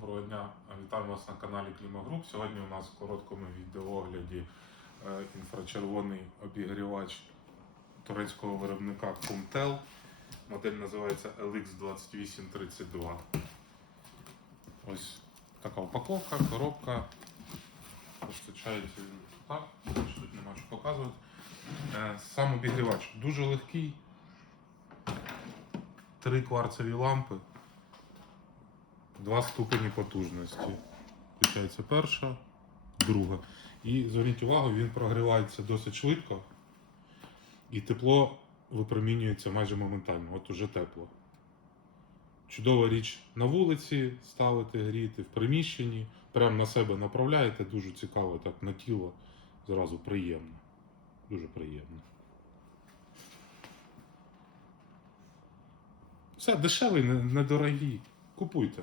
Доброго дня, вітаю вас на каналі Клімагруп. Сьогодні у нас в короткому відеоогляді е, інфрачервоний обігрівач турецького виробника Kumtel. Модель називається LX2832. Ось така упаковка, коробка. Постачається він так, тут нема що показувати. Е, Сам обігрівач дуже легкий. Три кварцеві лампи. Два ступені потужності. Включається перша, друга. І зверніть увагу, він прогрівається досить швидко. І тепло випромінюється майже моментально. От уже тепло. Чудова річ на вулиці ставити, гріти, в приміщенні. Прямо на себе направляєте, дуже цікаво, так на тіло. Зразу приємно. Дуже приємно. Все, дешевий, недорогий. Купуйте.